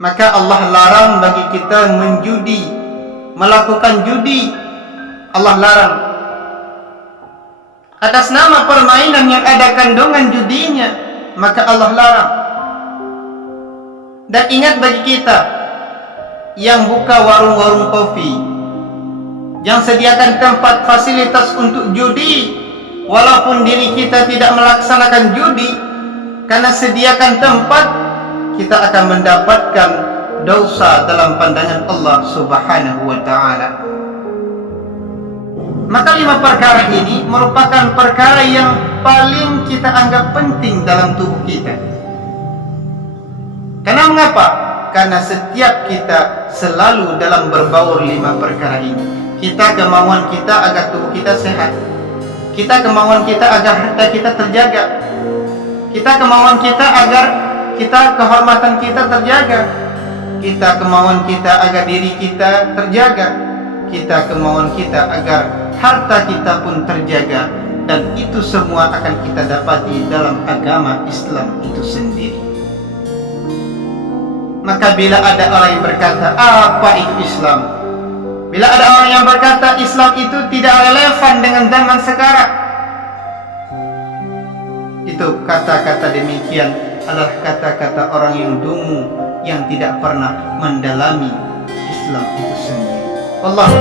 Maka Allah larang bagi kita menjudi, melakukan judi. Allah larang atas nama permainan yang ada kandungan judinya, maka Allah larang. Dan ingat bagi kita yang buka warung-warung kopi, yang sediakan tempat fasilitas untuk judi, walaupun diri kita tidak melaksanakan judi, karena sediakan tempat, kita akan mendapatkan dosa dalam pandangan Allah Subhanahu wa ta'ala. Maka 5 perkara ini merupakan perkara yang paling kita anggap penting dalam tubuh kita. Karena mengapa? Karena setiap kita selalu dalam berbaur 5 perkara ini. Kita kemauan kita agar tubuh kita sehat. Kita kemauan kita agar harta kita terjaga. Kita kemauan kita agar kehormatan kita terjaga. Kita kemauan kita agar diri kita terjaga. Kita kemauan kita agar harta kita pun terjaga. Dan itu semua akan kita dapati dalam agama Islam itu sendiri. Maka bila ada orang yang berkata, apa itu Islam? Bila ada orang yang berkata Islam itu tidak relevan dengan zaman sekarang, itu kata-kata demikian adalah kata-kata orang yang dungu, yang tidak pernah mendalami Islam itu sendiri. Wallahu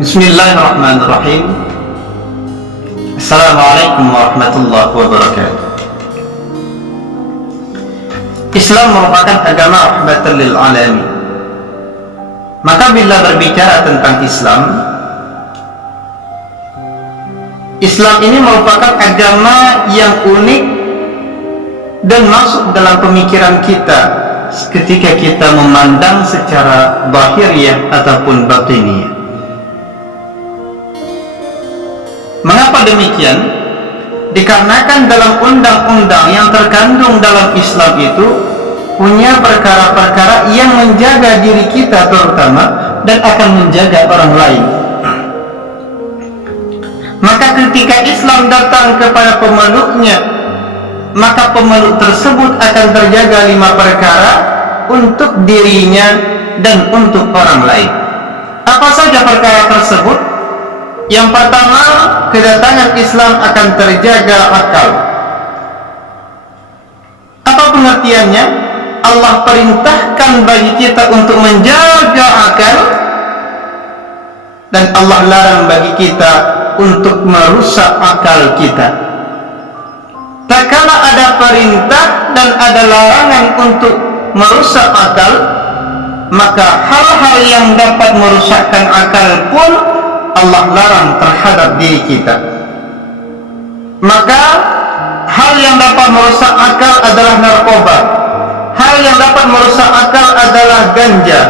Bismillahirrahmanirrahim. Assalamualaikum warahmatullahi wabarakatuh. Islam merupakan agama rahmatan lil alamin. Maka bila berbicara tentang Islam, Islam ini merupakan agama yang unik dan masuk dalam pemikiran kita ketika kita memandang secara zahiriyah ataupun batiniyah. Mengapa demikian? Dikarenakan dalam undang-undang yang terkandung dalam Islam itu punya perkara-perkara yang menjaga diri kita terutama dan akan menjaga orang lain. Maka ketika Islam datang kepada pemeluknya, maka pemeluk tersebut akan terjaga 5 perkara untuk dirinya dan untuk orang lain. Apa saja perkara tersebut? Yang pertama, kedatangan Islam akan terjaga akal. Apa pengertiannya? Allah perintahkan bagi kita untuk menjaga akal, dan Allah larang bagi kita untuk merusak akal kita. Tak kala ada perintah dan ada larangan untuk merusak akal, maka hal-hal yang dapat merusakkan akal pun Allah larang terhadap diri kita. Maka hal yang dapat merusak akal adalah narkoba. Hal yang dapat merusak akal adalah ganja.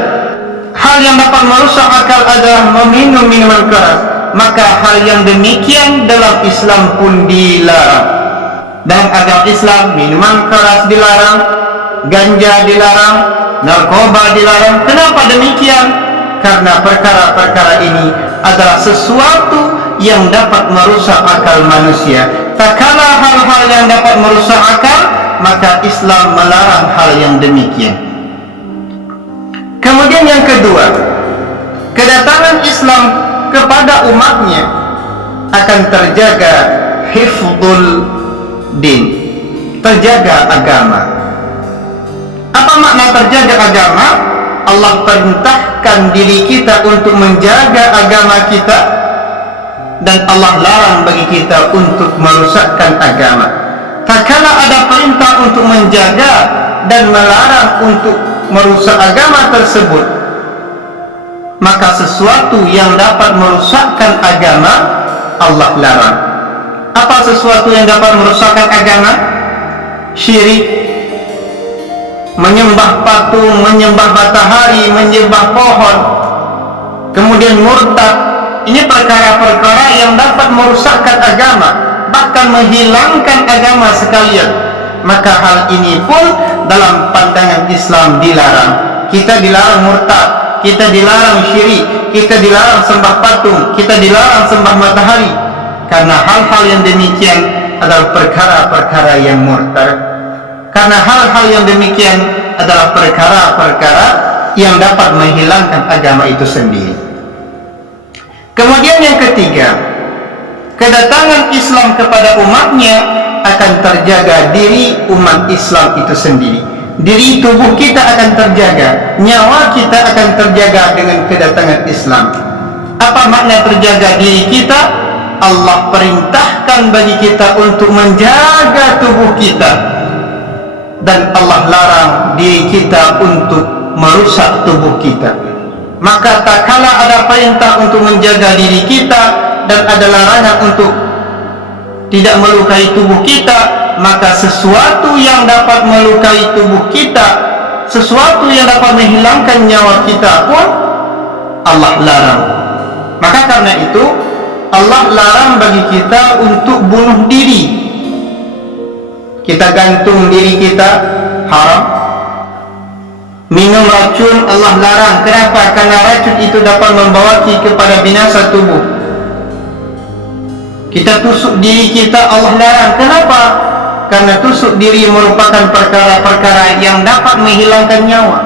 Hal yang dapat merusak akal adalah meminum minuman keras. Maka hal yang demikian dalam Islam pun dilarang. Dalam agama Islam, minuman keras dilarang, ganja dilarang, narkoba dilarang. Kenapa demikian? Karena perkara-perkara ini adalah sesuatu yang dapat merusak akal manusia. Tak kala hal-hal yang dapat merusak akal, maka Islam melarang hal yang demikian. Kemudian yang kedua, kedatangan Islam kepada umatnya akan terjaga hifdzul din, terjaga agama. Apa makna terjaga agama? Allah perintahkan diri kita untuk menjaga agama kita, dan Allah larang bagi kita untuk merusakkan agama. Tak kala ada perintah untuk menjaga dan melarang untuk merusak agama tersebut, maka sesuatu yang dapat merusakkan agama Allah larang. Apa sesuatu yang dapat merusakkan agama? Syirik, menyembah patung, menyembah matahari, menyembah pohon, kemudian murtad. Ini perkara-perkara yang dapat merusakkan agama, bahkan menghilangkan agama sekalian. maka hal ini pun dalam pandangan Islam dilarang. Kita dilarang murtad, kita dilarang syirik, kita dilarang sembah patung, kita dilarang sembah matahari, karena hal-hal yang demikian adalah perkara-perkara yang murtad. Karena hal-hal yang demikian adalah perkara-perkara yang dapat menghilangkan agama itu sendiri. Kemudian yang ketiga, kedatangan Islam kepada umatnya akan terjaga diri umat Islam itu sendiri. Diri tubuh kita akan terjaga, nyawa kita akan terjaga dengan kedatangan Islam. Apa makna terjaga diri kita? Allah perintahkan bagi kita untuk menjaga tubuh kita, dan Allah larang diri kita untuk merusak tubuh kita. Maka tak kala ada perintah untuk menjaga diri kita dan ada larangan untuk tidak melukai tubuh kita, maka sesuatu yang dapat melukai tubuh kita, sesuatu yang dapat menghilangkan nyawa kita pun Allah larang. Maka karena itu Allah larang bagi kita untuk bunuh diri. Kita gantung diri kita, haram. Minum racun Allah larang. Kenapa? Karena racun itu dapat membawa kepada binasa tubuh. Kita tusuk diri kita, Allah larang. Kenapa? Karena tusuk diri merupakan perkara-perkara yang dapat menghilangkan nyawa.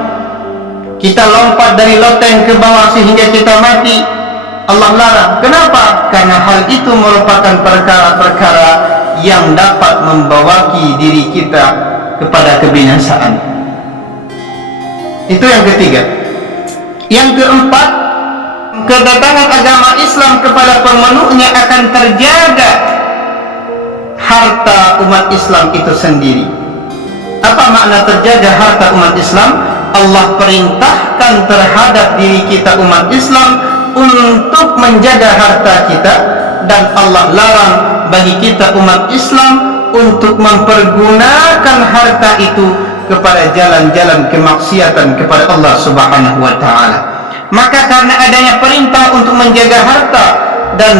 Kita lompat dari loteng ke bawah sehingga kita mati, Allah larang. Kenapa? Karena hal itu merupakan perkara-perkara yang dapat membawaki diri kita kepada kebinasaan. Itu yang ketiga. Yang keempat, kedatangan agama Islam kepada pemeluknya akan terjaga harta umat Islam itu sendiri. Apa makna terjaga harta umat Islam? Allah perintahkan terhadap diri kita umat Islam untuk menjaga harta kita, dan Allah larang bagi kita umat Islam untuk mempergunakan harta itu kepada jalan-jalan kemaksiatan kepada Allah Subhanahu wa taala. Maka karena adanya perintah untuk menjaga harta dan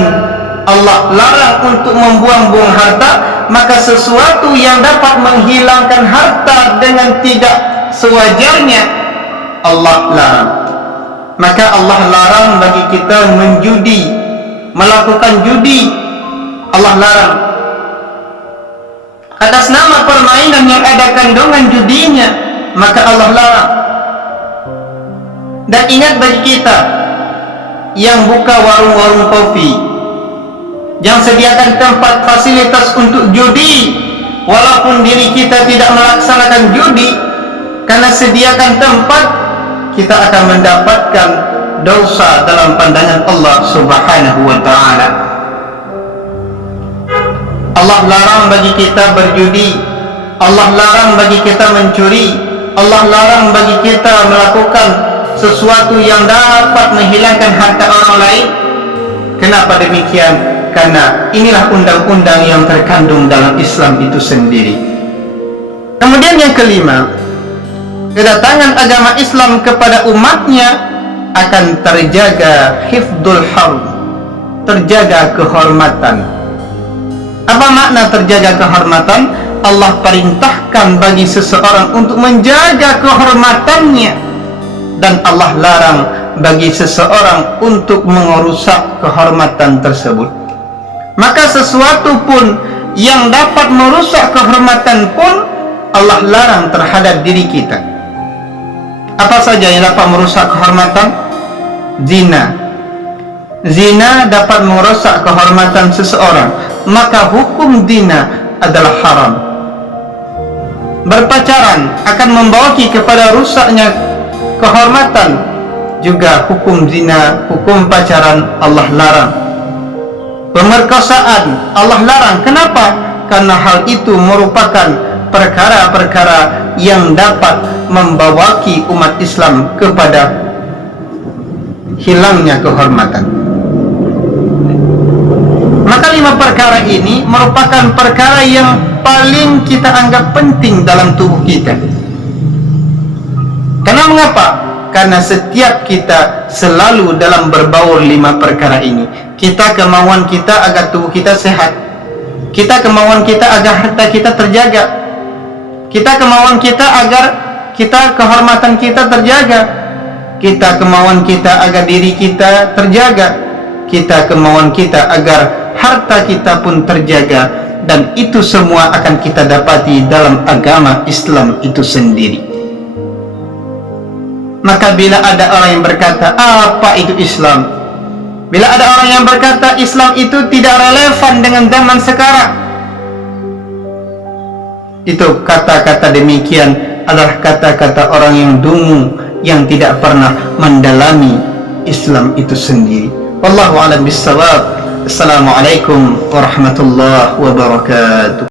Allah larang untuk membuang-buang harta, maka sesuatu yang dapat menghilangkan harta dengan tidak sewajarnya Allah larang. Maka Allah larang bagi kita menjudi, melakukan judi. Allah larang atas nama permainan yang ada kandungan judinya, maka Allah larang. Dan ingat bagi kita yang buka warung-warung kopi, yang sediakan tempat fasilitas untuk judi, walaupun diri kita tidak melaksanakan judi, karena sediakan tempat, kita akan mendapatkan dosa dalam pandangan Allah Subhanahu wa taala. Allah larang bagi kita berjudi, Allah larang bagi kita mencuri, Allah larang bagi kita melakukan sesuatu yang dapat menghilangkan harta orang lain. Kenapa demikian? Karena inilah undang-undang yang terkandung dalam Islam itu sendiri. Kemudian yang kelima, kedatangan agama Islam kepada umatnya akan terjaga hifdzul harm, terjaga kehormatan. Apa makna terjaga kehormatan? Allah perintahkan bagi seseorang untuk menjaga kehormatannya, dan Allah larang bagi seseorang untuk merusak kehormatan tersebut. Maka sesuatu pun yang dapat merusak kehormatan pun Allah larang terhadap diri kita. Apa saja yang dapat merusak kehormatan? Zina. Zina dapat merusak kehormatan seseorang, maka hukum zina adalah haram. Berpacaran akan membawa kepada rusaknya kehormatan, juga hukum zina, hukum pacaran Allah larang. Pemerkosaan Allah larang. Kenapa? Karena hal itu merupakan perkara-perkara yang dapat membawaki umat Islam kepada hilangnya kehormatan. Maka 5 perkara ini merupakan perkara yang paling kita anggap penting dalam tubuh kita. Karena mengapa? Karena setiap kita selalu dalam berbaur 5 perkara ini. Kita kemauan kita agar tubuh kita sehat, kita kemauan kita agar harta kita terjaga, Kita kemauan kita agar kehormatan kita terjaga. Kita kemauan kita agar diri kita terjaga. Kita kemauan kita agar harta kita pun terjaga. Dan itu semua akan kita dapati dalam agama Islam itu sendiri. Maka bila ada orang yang berkata, apa itu Islam? Bila ada orang yang berkata Islam itu tidak relevan dengan zaman sekarang, itu kata-kata demikian adalah kata-kata orang yang dungu, yang tidak pernah mendalami Islam itu sendiri. Wallahu a'lam bissawab. Assalamualaikum warahmatullahi wabarakatuh.